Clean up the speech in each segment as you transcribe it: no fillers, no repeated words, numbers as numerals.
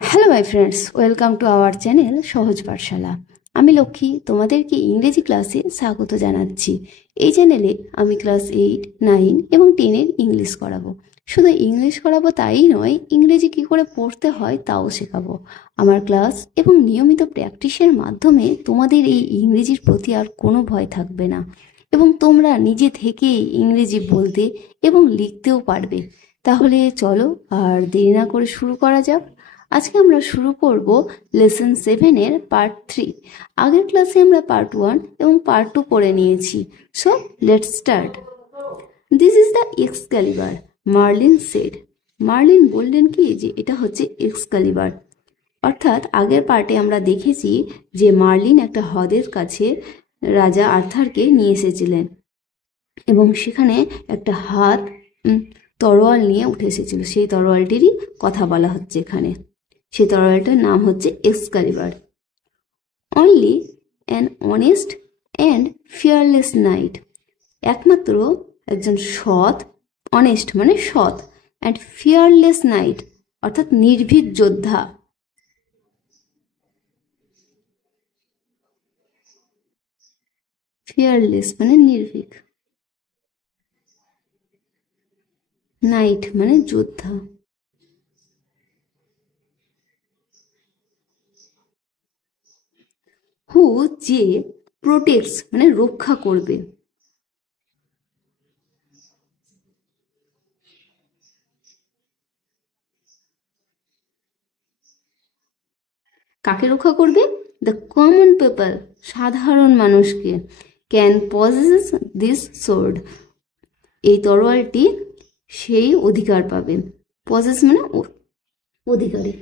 Hello my friends, welcome to our channel সহজ পাঠশালা। আমি লক্ষ্মী তোমাদেরকে ইংরেজি ক্লাসে স্বাগত জানাচ্ছি। এই চ্যানেলে আমি ক্লাস 8, 9 এবং 10-এর ইংলিশ করাবো। শুধু ইংলিশ করাবো তাই নয়, ইংরেজি কী করে পড়তে হয় তাও শেখাবো। আমার ক্লাস এবং নিয়মিত প্র্যাকটিসের মাধ্যমে তোমাদের এই ইংরেজির প্রতি আর কোনো ভয় থাকবে না এবং তোমরা নিজে থেকেই ইংরেজি বলতে এবং লিখতেও পারবে। তাহলে চলো আর দেরি না করে শুরু করা যাক। আজকে আমরা শুরু করব লেসন 7-এর পার্ট 3। আগের ক্লাসে আমরা পার্ট 1 এবং পার্ট 2 পড়ে নিয়েছি। So let's start. This is the Excalibur, Merlin said. Merlin বললেন কি যে এটা হচ্ছে এক্সক্যালিবার। অর্থাৎ আগের পার্টে আমরা দেখেছি যে মার্লিন একটা হ্রদের কাছে রাজা আর্থারকে নিয়ে এসেছিলেন এবং সেখানে একটা হাত তরোয়াল নিয়ে উঠে এসেছিল। সেই তরোয়ালটিরই কথা বলা হচ্ছে এখানে। সেই তরোয়ালটার নাম হচ্ছে Excalibur. Only an honest and fearless knight, একমাত্র একজন সৎ, অনেস্ট মানে সৎ, অ্যান্ড ফিয়ারলেস নাইট অর্থাৎ নির্ভীক যোদ্ধা। ফিয়ারলেস মানে নির্ভীক, নাইট মানে যোদ্ধা। হু যে প্রোটেক্টস মানে রক্ষা করবে। কাকে রক্ষা করবে? দ্য কমন পিপল, সাধারণ মানুষকে। ক্যান পজেস দিস সোর্ড, এই তরোয়ালটি সেই অধিকার পাবে। পজেস মানে অধিকারী।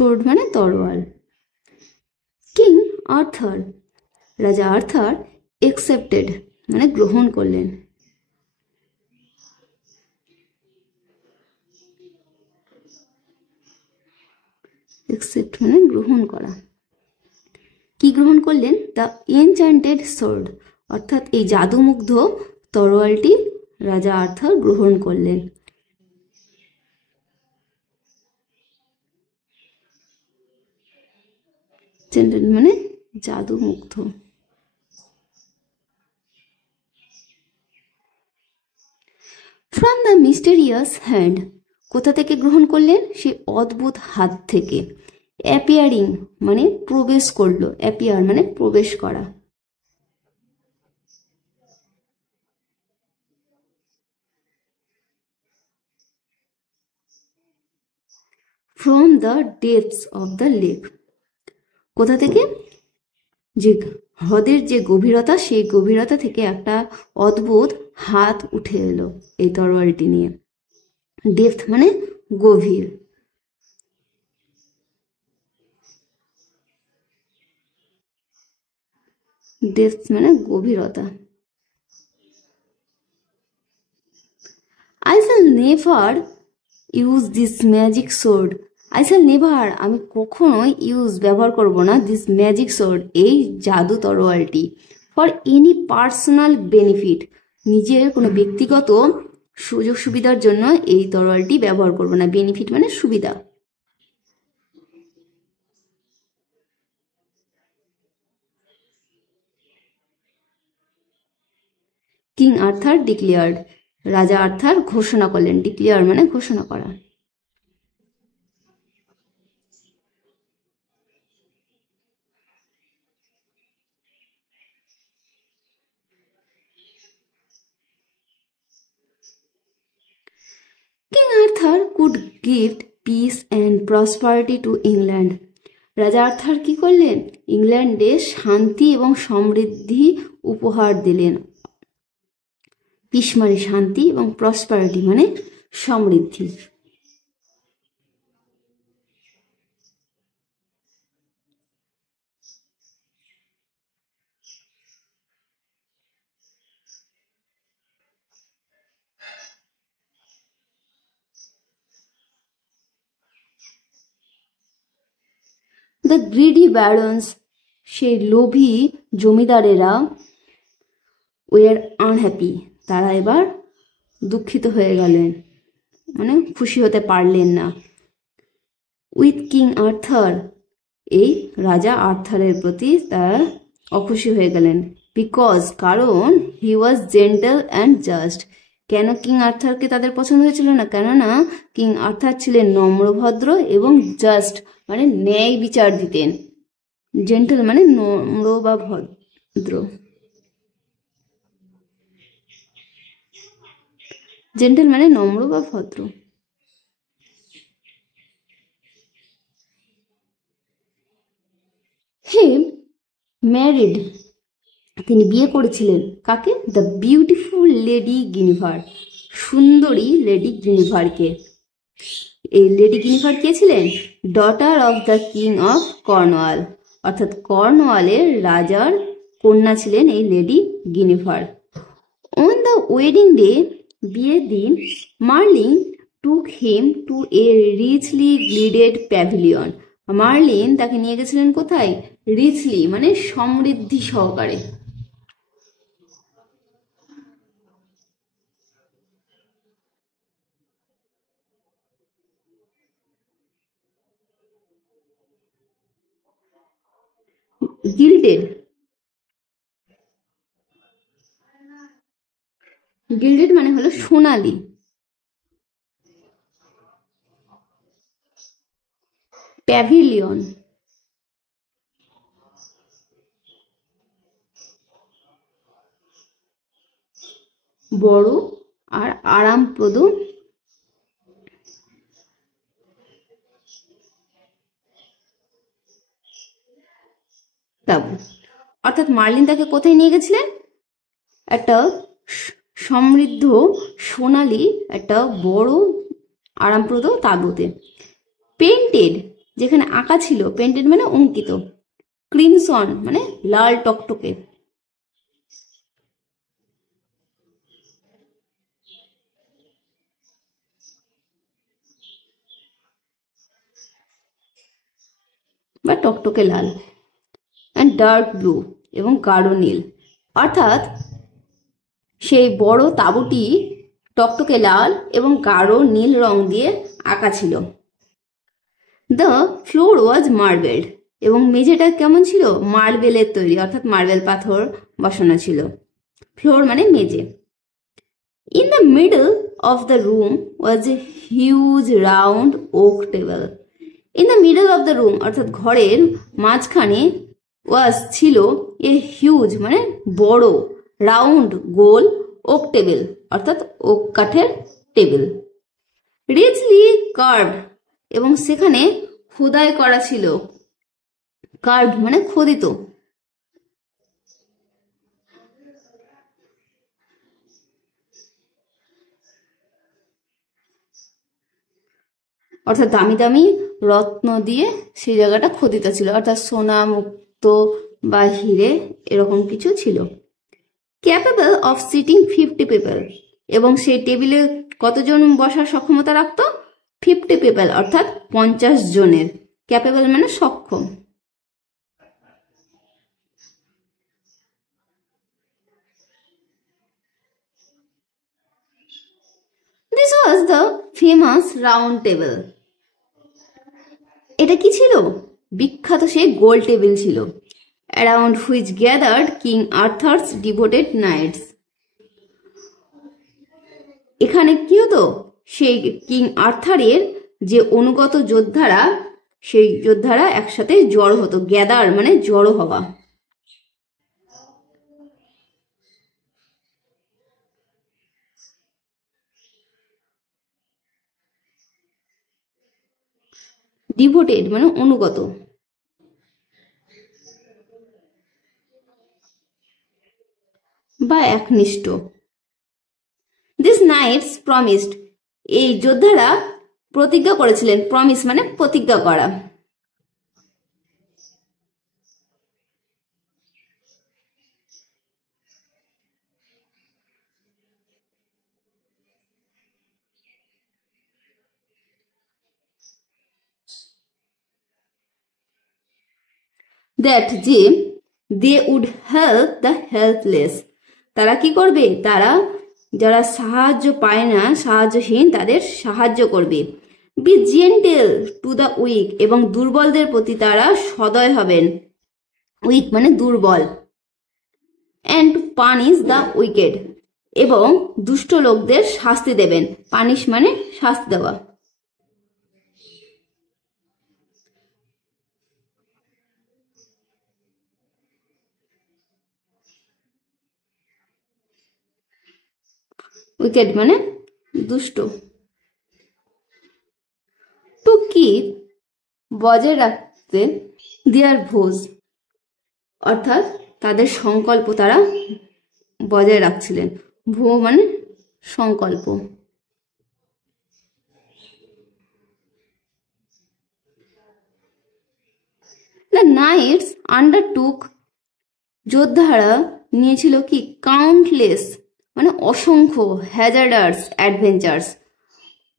সোর্ড মানে তরোয়াল। কিং আর্থার, রাজা আর্থার একসেপ্টেড মানে গ্রহণ করলেন। একসেপ্ট মানে গ্রহণ করা। কি গ্রহণ করলেন? দ্য এনচ্যান্টেড সোর্ড, অর্থাৎ এই জাদুমুগ্ধ তরোয়ালটি রাজা আর্থার গ্রহণ করলেন। মানে জাদুমুগ্ধ। ফ্রম দ্য মিস্টেরিয়াস হ্যান্ড, কোথা থেকে গ্রহণ করলেন? সে অদ্ভুত হাত থেকে। অ্যাপিয়ারিং মানে প্রবেশ করলো, অ্যাপিয়ার মানে প্রবেশ করা। From the depths of the lake, কোথা থেকে? যে হ্রদের যে গভীরতা, সেই গভীরতা থেকে একটা অদ্ভুত হাত উঠে এলো এই তরোয়ালটি নিয়ে। ডেপথ মানে গভীর। ডেপথ মানে গভীরতা। I shall never use this magic sword. I shall never, আমি কখনোই ব্যবহার করব না, দিস ম্যাজিক সোর্ড এই জাদু তরোয়ালটি, ফর এনি পার্সোনাল বেনিফিট, নিজের কোনো ব্যক্তিগত সুযোগ সুবিধার জন্য এই তরোয়ালটি ব্যবহার করব না। বেনিফিট মানে সুবিধা। কিং আর্থার ডিক্লেয়ার্ড, রাজা আর্থার ঘোষণা করলেন। ডিক্লেয়ার মানে ঘোষণা করা। King Arthur could gift piece and prosperity to England, রাজা আর্থার কি করলেন? ইংল্যান্ডে শান্তি এবং সমৃদ্ধি উপহার দিলেন। পিস মানে শান্তি এবং প্রসপারিটি মানে সমৃদ্ধি। The greedy barons সেই লোভী জমিদারেরা ওয়ার আনহ্যাপি, তারা এবার দুঃখিত হয়ে গেলেন, মানে খুশি হতে পারলেন না। উইথ কিং আর্থার, এই রাজা আর্থারের প্রতি তারা অখুশি হয়ে গেলেন। বিকজ, কারণ হি ওয়াজ জেন্টাল অ্যান্ড জাস্ট। কেন কিং আর্থারকে তাদের পছন্দ হয়েছিল না? কেননা কিং আর্থার ছিলেন নম্রভদ্র এবং জাস্ট মানে ন্যায় বিচার দিতেন। জেন্টাল মানে নম্র বা ভদ্র, জেন্টাল মানে নম্র বা ভদ্র। হে ম্যারিড, তিনি বিয়ে করেছিলেন কাকে? দ্য বিউটিফুল লেডি গিনিভার, সুন্দরী লেডি গিনিভারকে। এই লেডি গিনিভার কে ছিলেন? Daughter of the king of Cornwall, অর্থাৎ কর্নওয়ালের রাজার কন্যা ছিলেন এই lady Guinevere. On the wedding day, বিয়ের দিন, Merlin took him to a richly gilded pavilion. মার্লিন তাকে নিয়ে গেছিলেন কোথায়? রিচলি মানে সমৃদ্ধি সহকারে। গিল্ডেড, গিল্ডেড মানে হলো সোনালী। প্যাভিলিয়ন, বড় আর আরামপ্রদ তাঁবু। অর্থাৎ মার্লিন তাকে কোথায় নিয়ে গেছিলেন? একটা সমৃদ্ধ সোনালী একটা বড় আরামপ্রদ তাঁবুতে। পেন্টেড, যেখানে আঁকা ছিল, পেন্টেড মানে অঙ্কিত। ক্রিমসন মানে লাল টকটকে। বা টকটকে লাল। অ্যান্ড ডার্ক ব্লু এবং গাঢ় নীল। অর্থাৎ সেই বড় তাঁবুটি টকটকে লাল এবং গাঢ় নীল রং দিয়ে আঁকা ছিল। দ্য ফ্লোর ওয়াজ মার্বেলড, এবং মেঝেটা কেমন ছিল? মার্বেলের তৈরি, অর্থাৎ মার্বেল পাথর বসানো ছিল। ফ্লোর মানে মেঝে। In the middle of the room was a huge round oak table. In the middle of the room অর্থাৎ ঘরের মাঝখানে, ওয়াজ ছিল, এ হিউজ মানে বড়, রাউন্ড গোল, ওক টেবিল অর্থাৎ ওক কাঠের টেবিল। রিচলি কার্ভড, এবং সেখানে খোদাই করা ছিল। কার্ভড মানে খোদিত। অর্থাৎ দামি দামি রত্ন দিয়ে সেই জায়গাটা খোদিত ছিল, অর্থাৎ সোনা, মুক্ত বা হিরে এরকম কিছু ছিল। ক্যাপেবল অফ সিটিং 50 পিপল, এবং সেই টেবিলে কতজন বসার সক্ষমতা রাখতো? 50 পিপল অর্থাৎ 50 জনের। ক্যাপেবল মানে সক্ষম। This was the famous round table. এটা কি ছিল? বিখ্যাত সেই গোল টেবিল ছিল। Around which gathered King Arthur's devoted knights. এখানে কি হতো? সেই কিং আর্থারের যে অনুগত যোদ্ধারা, সেই যোদ্ধারা একসাথে জড়ো হতো। গ্যাদার মানে জড়ো হওয়া। ডিভোটেড মানে অনুগত। বা একনিষ্ঠ। দিস নাইটস প্রমিসড, এই যোদ্ধারা প্রতিজ্ঞা করেছিলেন। প্রমিস মানে প্রতিজ্ঞা করা। দ্যাট যে they would help the helpless, তারা কি করবে, তারা যারা সাহায্য পায় না, সাহায্যহীন, তাদের সাহায্য করবে। Be gentle to the weak, এবং দুর্বলদের প্রতি তারা সদয় হবেন। উইক মানে দুর্বল। And to punish the wicked, এবং দুষ্ট লোকদের শাস্তি দেবেন। পানিশ মানে শাস্তি দেওয়া। উইকেড মানে দুষ্ট। টু কিপ বজায় রাখতে দেয়ার ভোজ, অর্থাৎ তাদের সংকল্প তারা বজায় রাখছিলেন। ভো মানে সংকল্প। দ্য নাইটস আন্ডারটুক, যোদ্ধারা নিয়েছিল কি, কাউন্টলেস মানে অসংখ্য, হ্যাজার্ডার্স অ্যাডভেঞ্চার্স,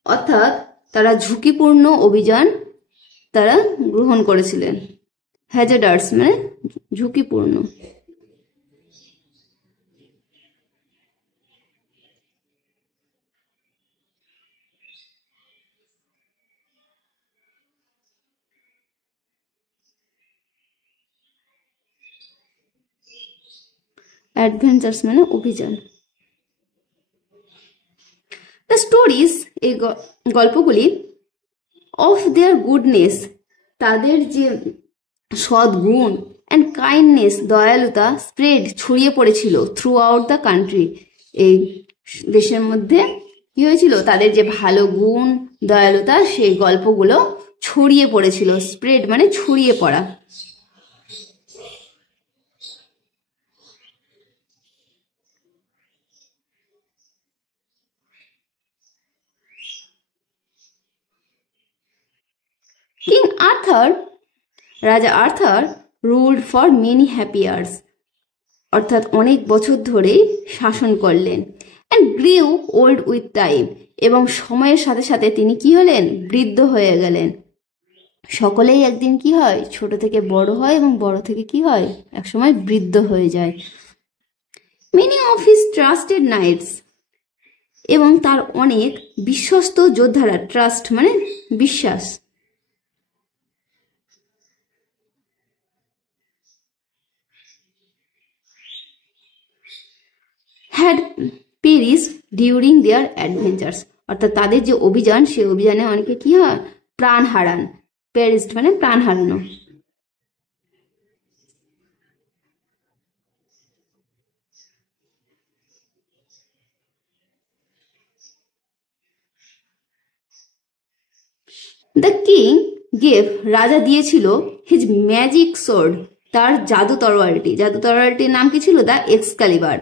অর্থাৎ তারা ঝুঁকিপূর্ণ অভিযান তারা গ্রহণ করেছিলেন। হ্যাজার্ডার্স মানে ঝুঁকিপূর্ণ। অ্যাডভেঞ্চার্স মানে অভিযান। দ্য স্টোরিজ, এই গল্পগুলি, অফ দেয়ার গুডনেস, তাদের যে সদ্গুণ, অ্যান্ড কাইন্ডনেস, দয়ালুতা, স্প্রেড ছড়িয়ে পড়েছিল থ্রু আউট দ্য কান্ট্রি, এই দেশের মধ্যে কি হয়েছিল, তাদের যে ভালো গুণ, দয়ালুতা, সেই গল্পগুলো ছড়িয়ে পড়েছিল। স্প্রেড মানে ছড়িয়ে পড়া। কিং আর্থার, রাজা Arthur, ruled for many happy years, অর্থাৎ অনেক বছর ধরে শাসন করলেন। অ্যান্ড গ্রিউ ওল্ড উইথ টাইম, এবং সময়ের সাথে সাথে তিনি কি হলেন, বৃদ্ধ হয়ে গেলেন। সকলেই একদিন কি হয়, ছোট থেকে বড় হয়, এবং বড় থেকে কি হয়, একসময় বৃদ্ধ হয়ে যায়। Many of his trusted knights, এবং তার অনেক বিশ্বস্ত যোদ্ধারা, ট্রাস্ট মানে বিশ্বাস, had perished during their adventures, অর্থাৎ তাদের যে অভিযান, সেই অভিযানে অনেকে কি হয়, প্রাণ হারান। পেরিস্ট মানে প্রাণ হারানো। দ্য কিং গেভ, রাজা দিয়েছিল, হিজ ম্যাজিক সোর্ড, তার জাদু তরোয়ালটি। জাদু তরোয়ালটির নাম কি ছিল, দ্য এক্সকালিবার।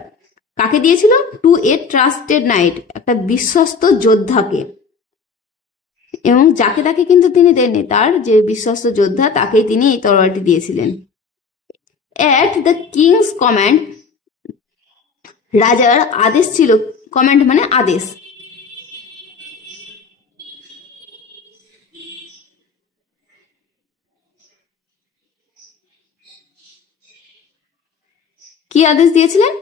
কাকে দিয়েছিল, টু এ ট্রাস্টেড নাইট, একটা বিশ্বস্ত যোদ্ধাকে। এবং যাকে তাকে কিন্তু তিনি দেননি, তার যে বিশ্বস্ত যোদ্ধা তাকেই তিনি এই তরোয়ালটি দিয়েছিলেন। অ্যাট দ্য কিংস কমান্ড, রাজার আদেশ ছিল, কমান্ড মানে আদেশ। কি আদেশ দিয়েছিলেন,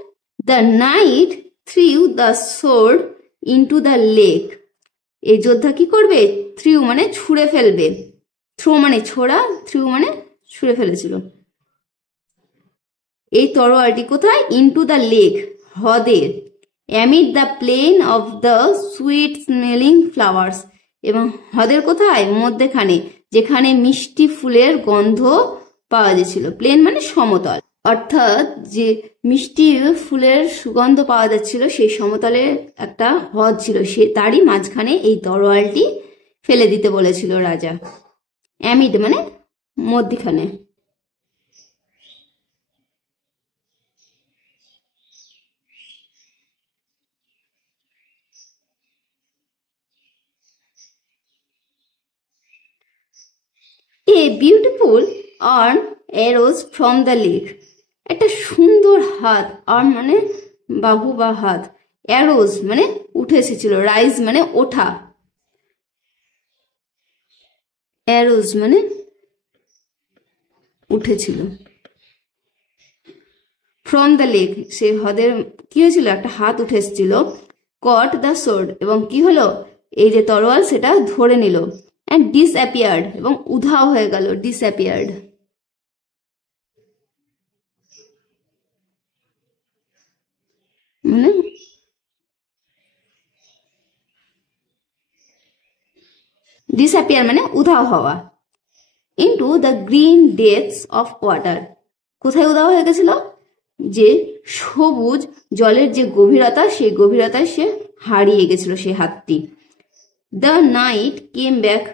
the night threw the sword into the lake, এই যোদ্ধা কি করবে, থ্রিউ মানে ছুঁড়ে ফেলবে, থ্রো মানে ছোড়া, থ্রিউ মানে ছুঁড়ে ফেলেছিল এই তরোয়ালটি। কোথায়, ইনটু দ্য লেক, হ্রদের। Amid the plain of the sweet smelling flowers, এবং হ্রদের কোথায়, মধ্যেখানে, যেখানে মিষ্টি ফুলের গন্ধ পাওয়া যাচ্ছিল। প্লেন মানে সমতল, অর্থাৎ যে মিষ্টি ফুলের সুগন্ধ পাওয়া যাচ্ছিল, সেই সমতলে একটা হ্রদ ছিল, সে তারই মাঝখানে এই তরোয়ালটি ফেলে দিতে বলেছিল রাজা। অ্যামিড মানে মধ্যখানে। A beautiful arm arose from the lake, একটা সুন্দর হাত, আর্ম মানে বাহু বা হাত, অ্যারোজ মানে উঠে এসেছিল, রাইজ মানে ওঠা, অ্যারোজ মানে উঠেছিল। ফ্রম দ্য লেক, সে হ্রদের কি হয়েছিল, একটা হাত উঠে এসেছিল। কট দ্য সোর্ড, এবং কি হলো, এই যে তরোয়াল সেটা ধরে নিল। অ্যান্ড ডিসঅ্যাপিয়ার্ড, এবং উধাও হয়ে গেল, ডিসঅ্যাপিয়ার্ড। মানে ডিসঅ্যাপিয়ার মানে উধাও হওয়া। Into the green depths of water, কোথায় উধাও হয়ে গেছিল, যে সবুজ জলের যে গভীরতা, সেই গভীরতায় সে হারিয়ে গেছিল সেই হাতটি। দ্য নাইট কেম ব্যাক,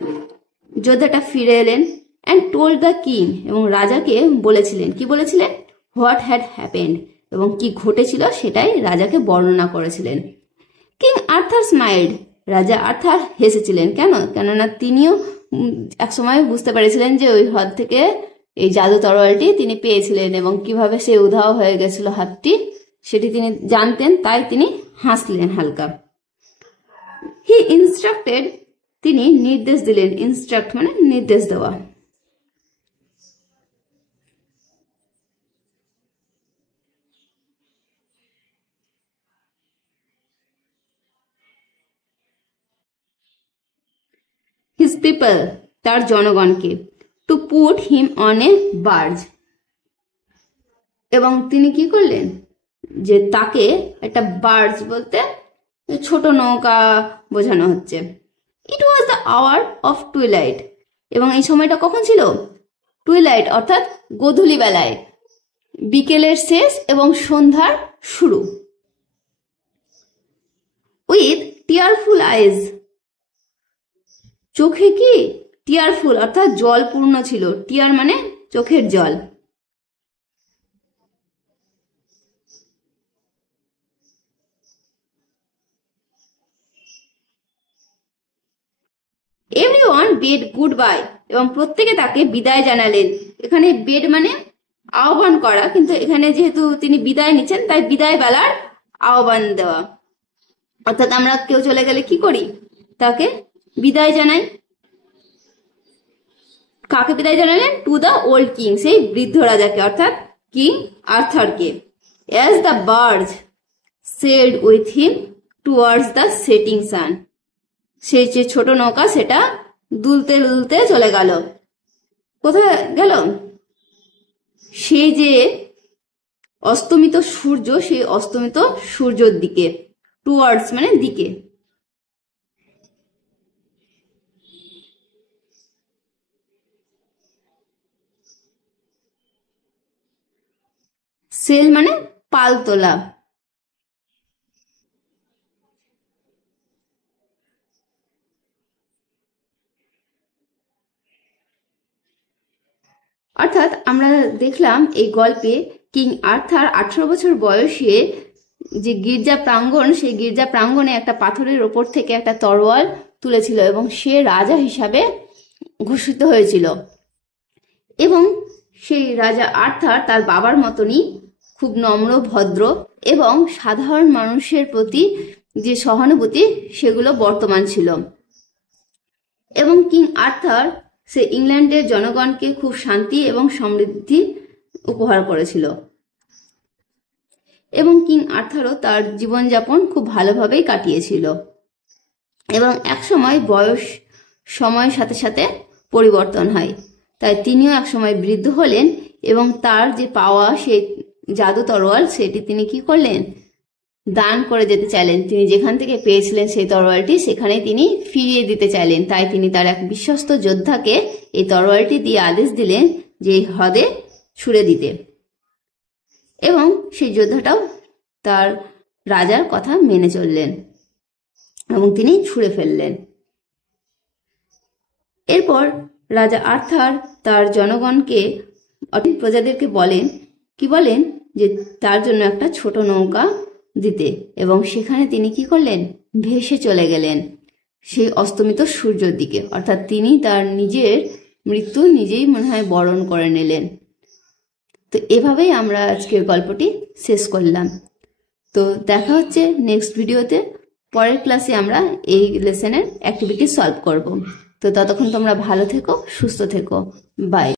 যোদ্ধাটা ফিরে এলেন। অ্যান্ড টোল্ড দ্য কিং, এবং রাজাকে বলেছিলেন, কি বলেছিলেন, হোয়াট হ্যাড হ্যাপেন্ড, এবং কি ঘটেছিল সেটাই রাজাকে বর্ণনা করেছিলেন। কিং আর্থার স্মাইল্ড, রাজা আর্থার হেসেছিলেন। কেন? কেননা তিনিও এক সময় বুঝতে পেরেছিলেন যে ওই হ্রদ থেকে এই জাদু তরোয়ালটি তিনি পেয়েছিলেন, এবং কিভাবে সে উধাও হয়ে গেছিল হাতটি সেটি তিনি জানতেন, তাই তিনি হাসলেন হালকা। হি ইনস্ট্রাক্টেড, তিনি নির্দেশ দিলেন। ইনস্ট্রাক্ট মানে নির্দেশ দেওয়া। হিজ পিপল, তার জনগণকে, to put him on a barge, এবং তিনি কি করলেন, যে তাকে একটা বার্জ বলতে ছোট নৌকা বোঝানো হচ্ছে। It was the hour of twilight, এবং এই সময়টা কখন ছিল, টুইলাইট অর্থাৎ গোধূলি বেলায়, বিকেলের শেষ এবং সন্ধ্যার শুরু। উইথ টিয়ারফুল আইজ, চোখে কি টিয়ারফুল অর্থাৎ জল পূর্ণ ছিল, টিয়ার মানে চোখের জল। এভরিওয়ান বেড গুড বাই, এবং প্রত্যেকে তাকে বিদায় জানালেন। এখানে বেড মানে আহ্বান করা, কিন্তু এখানে যেহেতু তিনি বিদায় নিচ্ছেন তাই বিদায় বেলার আহ্বান দেওয়া। অর্থাৎ আমরা কেউ চলে গেলে কি করি, তাকে বিদায় জানাই। কাকে বিদায় জানালেন, টু দ্য ওল্ড কিং, সেই বৃদ্ধ রাজাকে অর্থাৎ কিং আর্থারকে। As the barge sailed with him towards the setting sun, সেই যে ছোট নৌকা সেটা দুলতে দুলতে চলে গেল। কোথায় গেল, সেই যে অস্তমিত সূর্য, সেই অস্তমিত সূর্যের দিকে। টুয়ার্ডস মানে দিকে। সেল মানে পাল তোলা। অর্থাৎ আমরা দেখলাম এই গল্পে কিং আর্থার 18 বছর বয়সে যে গির্জা প্রাঙ্গণ, সেই গির্জা প্রাঙ্গণে একটা পাথরের ওপর থেকে একটা তরোয়াল তুলেছিল এবং সে রাজা হিসাবে ঘোষিত হয়েছিল। এবং সেই রাজা আর্থার তার বাবার মতনই খুব নম্র, ভদ্র এবং সাধারণ মানুষের প্রতি যে সহানুভূতি সেগুলো বর্তমান ছিল। এবং কিং আর্থার সে ইংল্যান্ডের জনগণকে খুব শান্তি এবং সমৃদ্ধি উপহার করেছিল। এবং কিং আর্থারও তার জীবনযাপন খুব ভালোভাবেই কাটিয়েছিল। এবং একসময় বয়স সময়ের সাথে সাথে পরিবর্তন হয়, তাই তিনিও একসময় বৃদ্ধ হলেন এবং তার যে পাওয়া সেই জাদু তরোয়াল সেটি তিনি কি করলেন, দান করে যেতে চাইলেন। তিনি যেখান থেকে পেয়েছিলেন সেই তরোয়ালটি সেখানে তিনি ফিরিয়ে দিতে চাইলেন। তাই তিনি তার এক বিশ্বস্ত যোদ্ধাকে এই তরোয়ালটি দিয়ে আদেশ দিলেন যে এই হ্রদে ছুঁড়ে দিতে, এবং সেই যোদ্ধাটাও তার রাজার কথা মেনে চললেন এবং তিনি ছুঁড়ে ফেললেন। এরপর রাজা আর্থার তার জনগণকে প্রজাদেরকে বলেন, কি বলেন, যে তার জন্য একটা ছোট নৌকা দিতে, এবং সেখানে তিনি কি করলেন, ভেসে চলে গেলেন সেই অস্তমিত সূর্যের দিকে। অর্থাৎ তিনি তার নিজের মৃত্যু নিজেই মনে হয় বরণ করে নিলেন। তো এভাবেই আমরা আজকের গল্পটি শেষ করলাম। তো দেখা হচ্ছে নেক্সট ভিডিওতে। পরের ক্লাসে আমরা এই লেসনের অ্যাক্টিভিটি সলভ করব। তো ততক্ষণ তোমরা ভালো থেকো, সুস্থ থেকো। বাই।